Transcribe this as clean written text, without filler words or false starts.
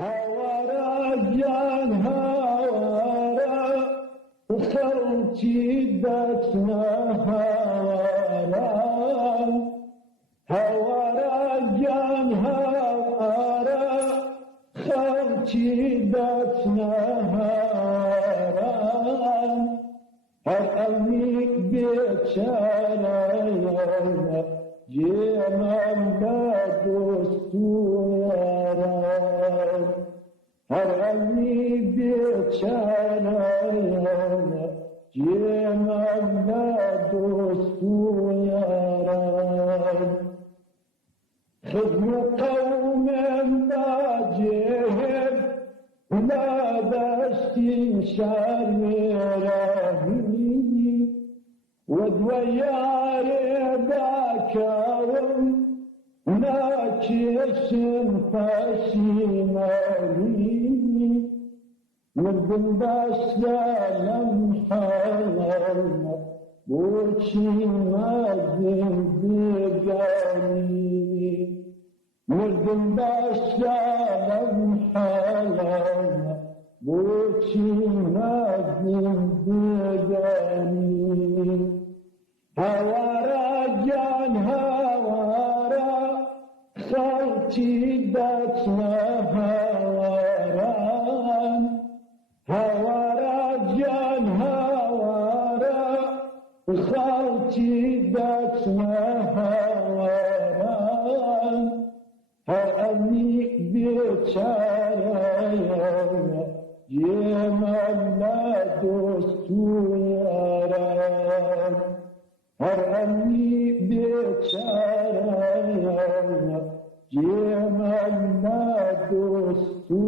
هوارا جان هوارا خلچی دچنا هوارا هوارا جان هوارا خلچی دچنا هوارا هر امی بیچاره جیمان بدستو یارم هر امی بیچاره جیمان بدستو یارم خدم قومم باجهب لا دشتی شرمی ودویاره باکاوم ناچشم پشیمانی مردم باشلم حالم بوچی مدن بیگانی مردم باشلم حالم بوچی مدن بیگانی هوارا جان هوارا خلچی دچنا هوارا هوارا جان هوارا خلچی دچنا هوارا هر امی بیچاره جیمان دوستو یارم هر امی بیچاره جیمان دوستو